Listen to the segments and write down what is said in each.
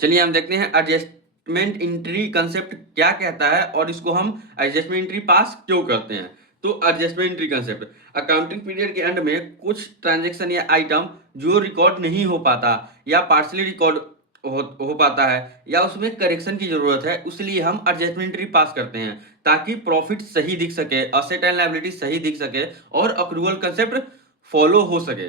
चलिए हम देखते हैं एडजस्टमेंट एंट्री कंसेप्ट क्या कहता है और इसको हम एडजस्टमेंट एंट्री पास क्यों करते हैं। तो adjustment entry concept accounting period के एंड में कुछ ट्रांजैक्शन या आइटम जो रिकॉर्ड नहीं हो पाता या पार्शली रिकॉर्ड हो पाता है या उसमें करेक्शन की जरूरत है, उसलिए हम एडजस्टमेंट एंट्री पास करते हैं ताकि प्रॉफिट सही दिख सके, असेट एंड लायबिलिटी सही दिख सके और अक्रूवल कंसेप्ट फॉलो हो सके।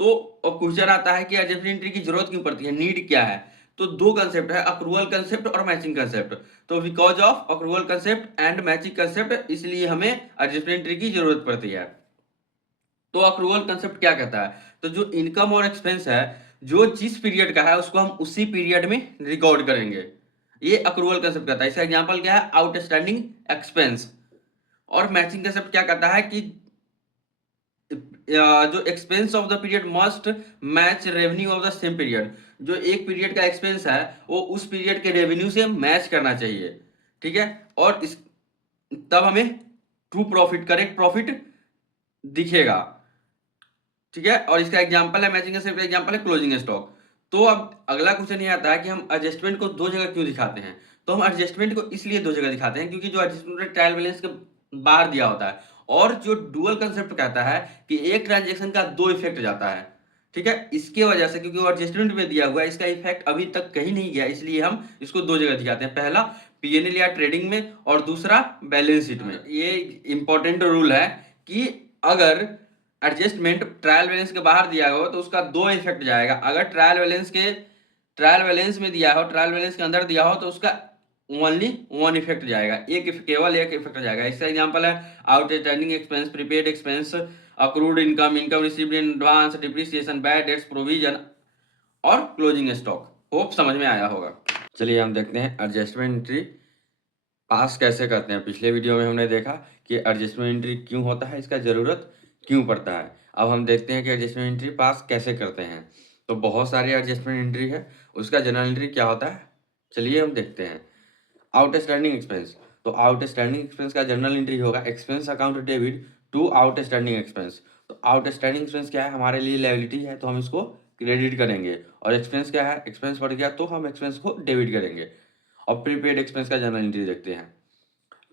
तो क्वेश्चन आता है कि एडजस्टमेंट एंट्री की जरूरत क्यों पड़ती है, नीड क्या है। तो दो कंसेप्ट है, अक्रूवल कंसेप्ट और मैचिंग कंसेप्ट। तो because of accrual concept and matching concept इसलिए हमें एडजस्टमेंट एंट्री की जरूरत पड़ती है। तो अक्रूवल कंसेप्ट क्या कहता है, तो जो इनकम और एक्सपेंस है जो जिस पीरियड का है उसको हम उसी पीरियड में रिकॉर्ड करेंगे, ये अक्रूवल कंसेप्ट कहता है। इसका एग्जांपल क्या है, आउटस्टैंडिंग एक्सपेंस। और मैचिंग कंसेप्ट क्या कहता है कि जो expense of the period must match revenue of the same period, जो एक पीरियड का एक्सपेंस है वो उस पीरियड के रेवेन्यू से मैच करना चाहिए, ठीक है। और इस तब हमें ट्रू प्रॉफिट, करेक्ट प्रॉफिट दिखेगा, ठीक है। और इसका एग्जांपल है, मैचिंग का सिर्फ एग्जांपल है क्लोजिंग स्टॉक। तो अब अगला क्वेश्चन ये आता है कि हम एडजस्टमेंट को दो जगह क्यों दिखाते हैं। तो हम एडजस्टमेंट को इसलिए दो जगह दिखाते हैं क्योंकि जो एडजस्टमेंट ट्रायल बैलेंस के बाहर दिया होता है, और जो डुअल कंसेप्ट कहता है कि एक ट्रांजेक्शन का दो इफेक्ट जाता है, ठीक है। इसके वजह से क्योंकि वो एडजस्टमेंट में दिया हुआ है, इसका इफेक्ट अभी तक कहीं नहीं गया, इसलिए हम इसको दो जगह दिखाते हैं, पहला पीएनएल या ट्रेडिंग में और दूसरा बैलेंस शीट में। ये इंपॉर्टेंट रूल है कि अगर एडजस्टमेंट ट्रायल बैलेंस के बाहर दिया हो तो उसका दो इफेक्ट जाएगा, अगर ट्रायल बैलेंस में दिया हो, ट्रायल बैलेंस के अंदर दिया हो तो उसका ओनली वन इफेक्ट जाएगा, केवल एक इफेक्ट जाएगा। इसका एग्जांपल है outstanding expense, prepaid expense, accrued income, income received in advance, depreciation, bad debts provision और क्लोजिंग स्टॉक। होप समझ में आया होगा। चलिए हम देखते हैं एडजस्टमेंट एंट्री पास कैसे करते हैं। पिछले वीडियो में हमने देखा कि एडजस्टमेंट एंट्री क्यों होता है, इसका ज़रूरत क्यों पड़ता है। अब हम देखते हैं कि एडजस्टमेंट एंट्री पास कैसे करते हैं। तो बहुत सारी एडजस्टमेंट एंट्री है, उसका जनरल एंट्री क्या होता है, चलिए हम देखते हैं। आउटस्टैंडिंग एक्सपेंस, तो आउटस्टैंडिंग एक्सपेंस का जनरल एंट्री होगा expense account debit to outstanding expense. तो आउटस्टैंडिंग एक्सपेंस क्या है, हमारे लिए लायबिलिटी है तो हम इसको क्रेडिट करेंगे, और एक्सपेंस क्या है, एक्सपेंस बढ़ गया तो हम एक्सपेंस को डेबिट करेंगे। और प्रीपेड एक्सपेंस का जनरल एंट्री देखते हैं।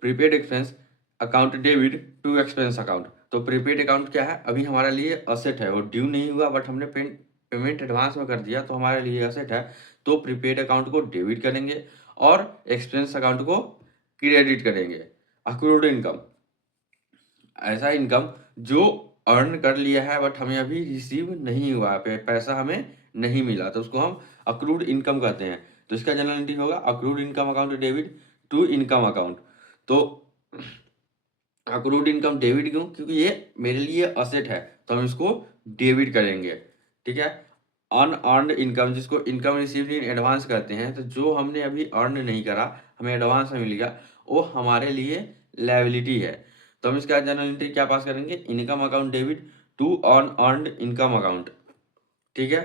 Prepaid expense account debit to expense account. तो प्रीपेड अकाउंट क्या है, अभी हमारे लिए असेट है, वो ड्यू नहीं हुआ बट हमने पेमेंट एडवांस में कर दिया तो हमारे लिए असेट है, तो प्रीपेड अकाउंट को डेबिट करेंगे और एक्सपेंस अकाउंट को क्रेडिट करेंगे। अक्रूड इनकम, ऐसा इनकम जो अर्न कर लिया है बट हमें अभी रिसीव नहीं हुआ है, पैसा हमें नहीं मिला, तो उसको हम अक्रूड इनकम कहते हैं। तो इसका जनरल एंट्री होगा accrued income account debit to income account. तो अक्रूड इनकम डेबिट क्यों, क्योंकि ये मेरे लिए असेट है तो हम इसको डेबिट करेंगे, ठीक है। अनअर्न्ड इनकम, जिसको इनकम रिसीव्ड इन एडवांस कहते हैं, तो जो हमने अभी अर्न नहीं करा, हमें एडवांस में मिल गया, वो हमारे लिए लायबिलिटी है। तो हम इसका जनरल एंट्री क्या पास करेंगे, income account debit to unearned income account, ठीक है।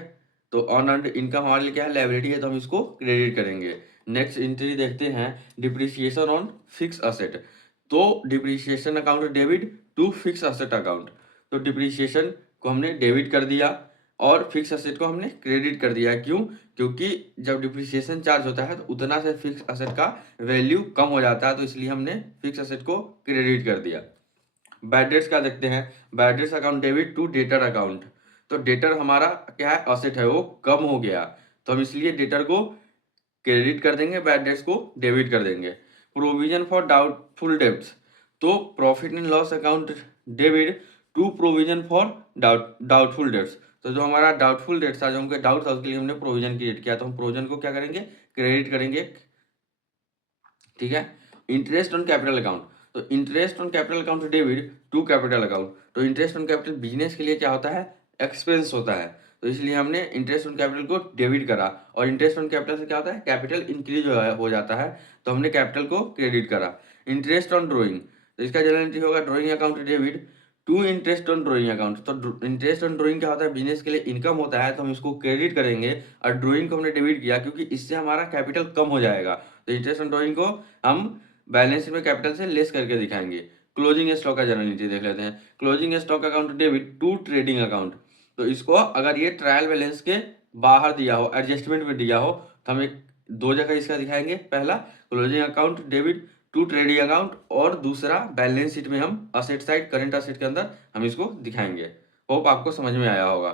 तो अनअर्न्ड इनकम हमारे लिए क्या है, लायबिलिटी है, तो हम इसको क्रेडिट करेंगे। नेक्स्ट एंट्री देखते हैं, डिप्रिसिएशन ऑन फिक्स असेट। तो depreciation account debit to fix asset account. तो डिप्रिसिएशन को हमने डेबिट कर दिया और फिक्स असेट को हमने क्रेडिट कर दिया, क्यों, क्योंकि जब डिप्रिसिएशन चार्ज होता है तो उतना से फिक्स असेट का वैल्यू कम हो जाता है, तो इसलिए हमने फिक्स असेट को क्रेडिट कर दिया। बैड डेट्स का देखते हैं, bad debts account debit to debtor account. तो डेटर हमारा क्या है, असेट है, वो कम हो गया, तो हम इसलिए डेटर को क्रेडिट कर देंगे, बैड डेट्स को डेबिट कर देंगे। प्रोविजन फॉर डाउटफुल डेब्ट्स, तो profit and loss account debit to provision for doubtful debts. तो जो हमारा डाउटफुल डेट्स था, जो हमको डाउट था, उसके लिए हमने प्रोविजन क्रिएट किया, तो हम प्रोविजन को क्या करेंगे, क्रेडिट करेंगे, ठीक है। इंटरेस्ट ऑन कैपिटल अकाउंट, तो interest on capital account debit to capital account. तो इंटरेस्ट ऑन कैपिटल बिजनेस के लिए क्या होता है, एक्सपेंस होता है, तो इसलिए हमने इंटरेस्ट ऑन कैपिटल को डेबिट करा। और इंटरेस्ट ऑन कैपिटल से क्या होता है, कैपिटल इंक्रीज हो जाता है, तो हमने कैपिटल को क्रेडिट करा। इंटरेस्ट ऑन ड्रॉइंग, तो इसका जनरल एंट्री होगा drawing account debit to interest on drawing account. तो इंटरेस्ट ऑन ड्रॉइंग क्या होता है, बिजनेस के लिए इनकम होता है, तो हम इसको क्रेडिट करेंगे, और ड्रॉइंग को हमने डेबिट किया क्योंकि इससे हमारा कैपिटल कम हो जाएगा, तो इंटरेस्ट ऑन ड्रॉइंग को हम बैलेंस शीट में कैपिटल से लेस करके दिखाएंगे। क्लोजिंग स्टॉक का जनरल एंट्री देख लेते हैं। Closing stock account debit to trading account. तो इसको अगर ये ट्रायल बैलेंस के बाहर दिया हो, एडजस्टमेंट में दिया हो, तो हम एक 2 जगह इसका दिखाएँगे। पहला closing account debit to trading account और दूसरा बैलेंस शीट में हम असेट साइड करंट असेट के अंदर हम इसको दिखाएँगे। होप आपको समझ में आया होगा।